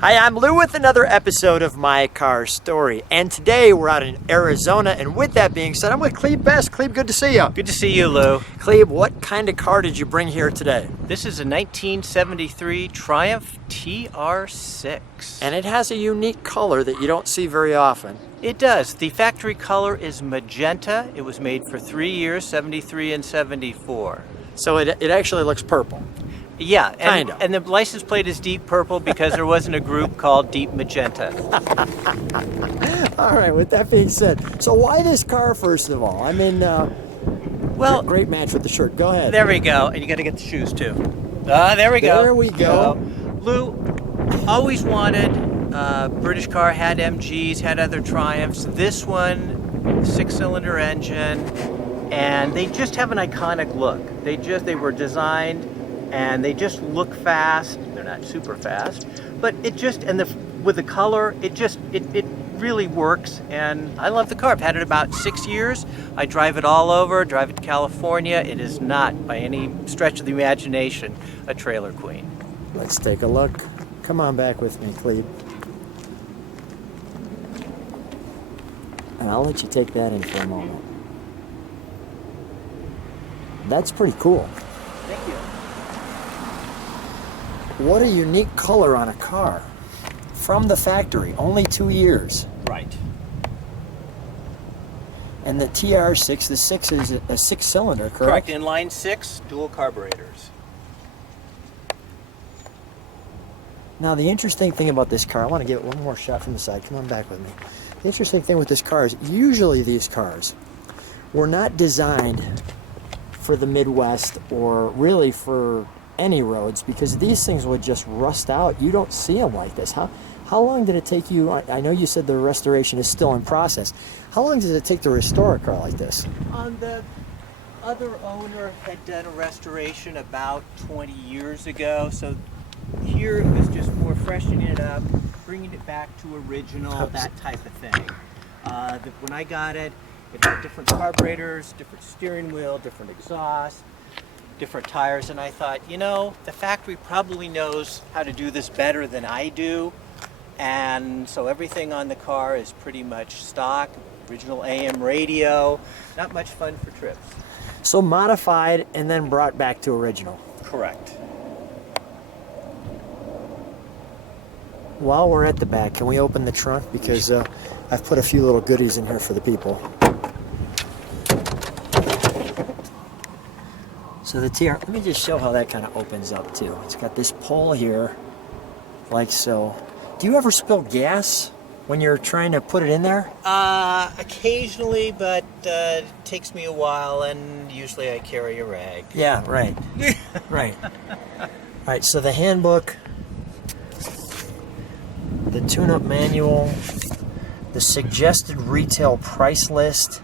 Hi, I'm Lou with another episode of My Car Story, and today we're out in Arizona, and with that being said, I'm with Clebe Best. Clebe, good to see you. Good to see you, Lou. Clebe, what kind of car did you bring here today? This is a 1973 Triumph TR6. And it has a unique color that you don't see very often. It does. The factory color is magenta. It was made for 3 years, 73 and 74. So it actually looks purple. Yeah, Kind of. And the license plate is deep purple because there wasn't a group called Deep Magenta. All right, with that being said, so why this car, first of all? I mean, well, great match with the shirt. Go ahead. there we go. And you got to get the shoes, too. There we go. There we go. Lou, always wanted British car, had MGs, had other Triumphs. This one, 6-cylinder engine, and they just have an iconic look. They were designed, and they just look fast. They're not super fast, but it just, and with the color, it really works, and I love the car. I've had it about 6 years. I drive it all over, drive it to California. It is not, by any stretch of the imagination, a trailer queen. Let's take a look. Come on back with me, Clebe. And I'll let you take that in for a moment. That's pretty cool. Thank you. What a unique color on a car. From the factory, only 2 years. Right. And the TR6, the 6 is a 6-cylinder, Correct. correct? Inline 6, dual carburetors. Now, the interesting thing about this car, I want to get one more shot from the side. Come on back with me. The interesting thing with this car is usually these cars were not designed for the Midwest or really for any roads, because these things would just rust out. You don't see them like this. How long did it take you? I know you said the restoration is still in process. How long does it take to restore a car like this? The other owner had done a restoration about 20 years ago, so here it was just more freshening it up, bringing it back to original, that type of thing. When I got it, it had different carburetors, different steering wheel, different exhaust, different tires, and I thought, you know, the factory probably knows how to do this better than I do, and so everything on the car is pretty much stock, original AM radio, not much fun for trips. So modified and then brought back to original. Correct. While we're at the back, can we open the trunk? Because I've put a few little goodies in here for the people. So the TR, let me just show how that kind of opens up too. It's got this pole here, like so. Do you ever spill gas when you're trying to put it in there? Occasionally, but it takes me a while, and usually I carry a rag. Yeah, right. Right. All right, so the handbook, the tune-up manual, the suggested retail price list,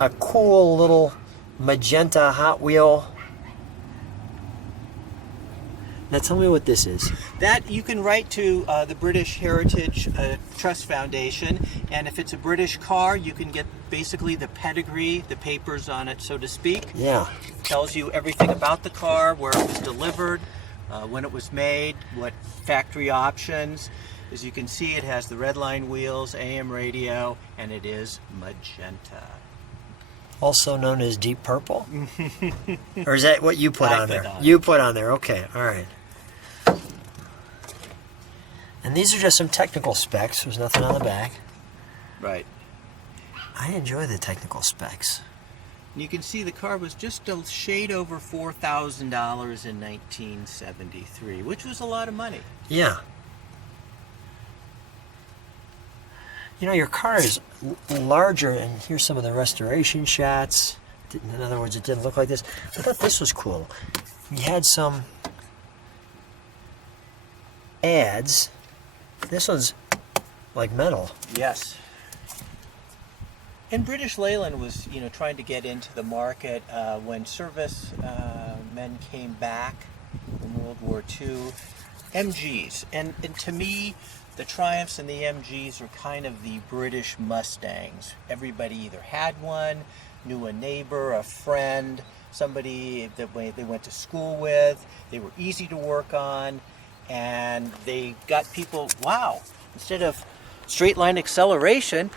a cool little magenta Hot Wheel. Now tell me what this is. That you can write to the British Heritage Trust Foundation, and if it's a British car, you can get basically the pedigree, the papers on it, so to speak. Yeah. Tells you everything about the car, where it was delivered, when it was made, what factory options. As you can see, it has the Redline wheels, AM radio, and it is magenta. Also known as deep purple? Or is that what you put on there? on. You put on there, okay, all right. And these are just some technical specs. There's nothing on the back. Right. I enjoy the technical specs. You can see the car was just a shade over $4,000 in 1973, which was a lot of money. Yeah. You know, your car is larger, and here's some of the restoration shots. In other words, it didn't look like this. I thought this was cool. You had some ads. This one's like metal. Yes. And British Leyland was, you know, trying to get into the market when service men came back in World War II. MGs, and to me, the Triumphs and the MGs are kind of the British Mustangs. Everybody either had one, knew a neighbor, a friend, somebody that they went to school with. They were easy to work on, and they got people, wow, instead of straight line acceleration,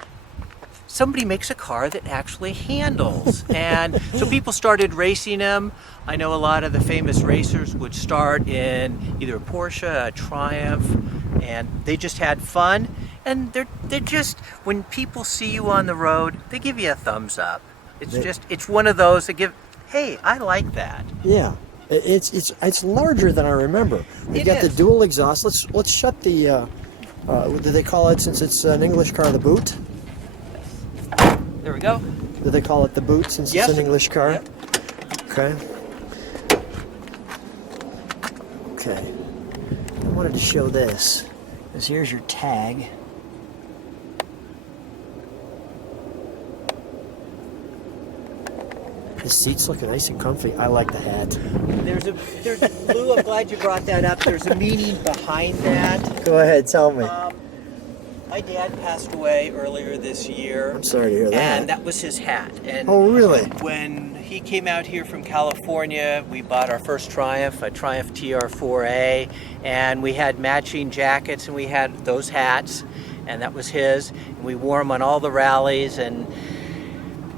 somebody makes a car that actually handles. And so people started racing them. I know a lot of the famous racers would start in either a Porsche, a Triumph, and they just had fun. And they're just, when people see you on the road, they give you a thumbs up. It's one of those that give, hey, I like that. Yeah, it's larger than I remember. We've got the dual exhaust. Let's shut the, what do they call it since it's an English car, the boot? There we go. Do they call it the boot since Yes. it's an English car? Yep. Okay. Okay. I wanted to show this, because here's your tag. The seats look nice and comfy. I like the hat. There's Lou, I'm glad you brought that up. There's a meaning behind that. Go ahead, tell me. My dad passed away earlier this year. I'm sorry to hear that. And that was his hat. And oh, really? when he came out here from California, we bought our first Triumph, a Triumph TR4A, and we had matching jackets and we had those hats, and that was his. And we wore them on all the rallies, and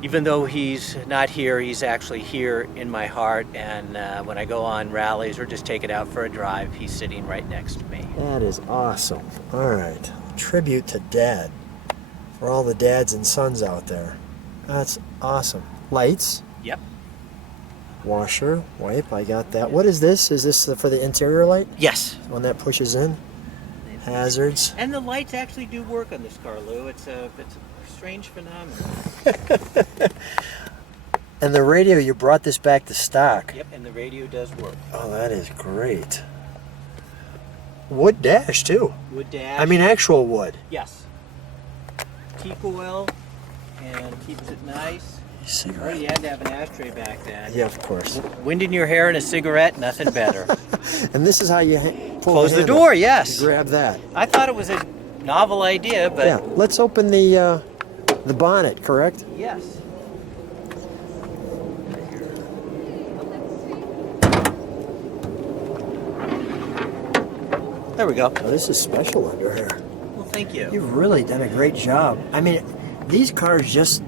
even though he's not here, he's actually here in my heart. And when I go on rallies or just take it out for a drive, he's sitting right next to me. That is awesome. All right. Tribute to Dad. For all the dads and sons out there. That's awesome. Lights. Yep. Washer, wipe, I got that. What is this? Is this for the interior light? Yes. One that pushes in? Hazards. And the lights actually do work on this car, Lou. It's a strange phenomenon. And the radio, you brought this back to stock. Yep, and the radio does work. Oh, that is great. Wood dash, too. Wood dash. I mean, actual wood. Yes. Teak oil, and keeps it nice. Oh, Cigarette. you had to have an ashtray back then. Yeah, of course. Wind in your hair and a cigarette, nothing better. And this is how you pull Close the handle. door, yes. You grab that. I thought it was a novel idea, but Yeah, let's open the bonnet, correct? yes. There we go. Oh, this is special under here. Well, thank you. You've really done a great job. I mean, these cars just,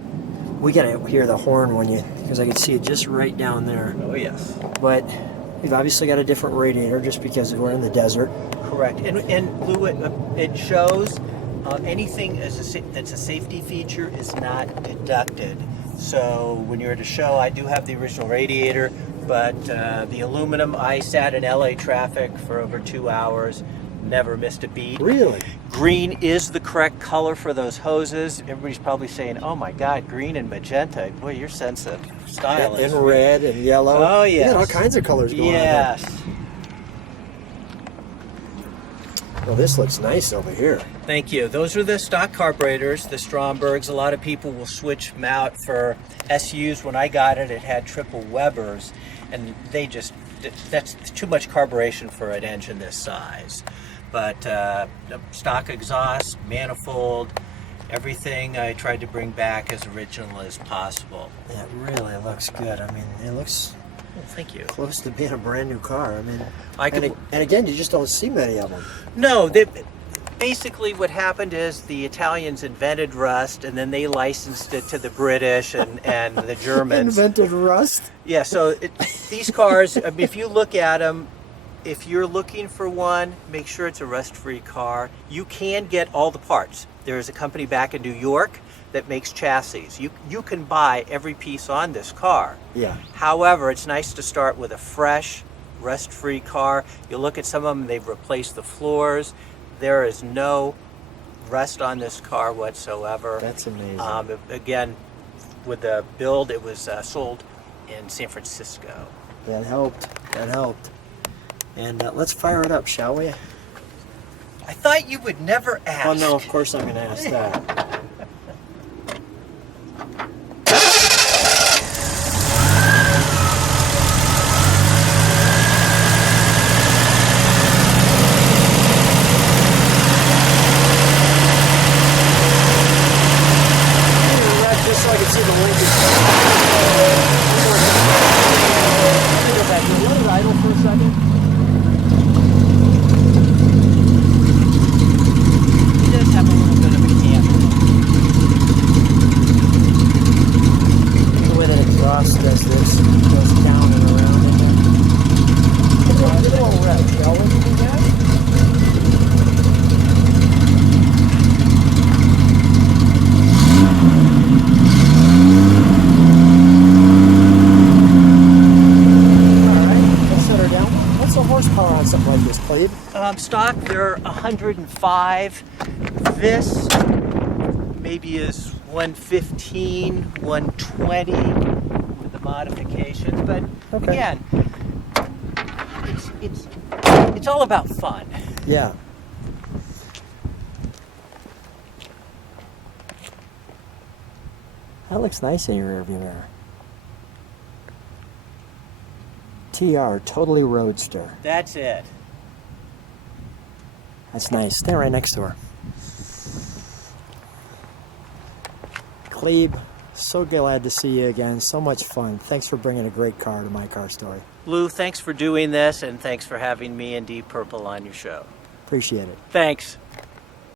we gotta hear the horn when you, because I can see it just right down there. Oh, yes. But we've obviously got a different radiator just because we're in the desert. Correct. And Lou, it shows anything that's a safety feature is not deducted. So when you're at a show, I do have the original radiator, but the aluminum, I sat in LA traffic for over 2 hours, never missed a beat. Really? Green is the correct color for those hoses. Everybody's probably saying, oh my God, green and magenta. Boy, your sense of style is... And red and yellow. Oh, yes. You got all kinds of colors going on there. Yes. Well, this looks nice over here. Thank you. Those are the stock carburetors, the Strombergs. A lot of people will switch them out for SUs. When I got it, it had triple Webers, and that's too much carburation for an engine this size. But stock exhaust, manifold, everything I tried to bring back as original as possible. It really looks good. I mean, it looks Well, thank you. close to being a brand new car. I mean, I could, and again, you just don't see many of them. No, basically what happened is the Italians invented rust, and then they licensed it to the British and the Germans. Invented rust? Yeah, so these cars, I mean, if you look at them, if you're looking for one, make sure it's a rust-free car. You can get all the parts. There's a company back in New York that makes chassis. You can buy every piece on this car. Yeah. However, it's nice to start with a fresh, rust-free car. You look at some of them, they've replaced the floors. There is no rust on this car whatsoever. That's amazing. Again, with the build, it was sold in San Francisco. That helped. That helped. And let's fire it up, shall we? I thought you would never ask. Oh, no, of course I'm going to ask that. Just so I can see the linkage. Let me go back here. Let it idle for a second. stock, they're 105. This maybe is 115, 120 with the modifications. But Okay. again, it's all about fun. Yeah. That looks nice in your rearview mirror. TR, totally roadster. That's it. That's nice. Stand right next to her. Clebe, so glad to see you again. So much fun. Thanks for bringing a great car to My Car Story. Lou, thanks for doing this, and thanks for having me and Deep Purple on your show. Appreciate it. Thanks.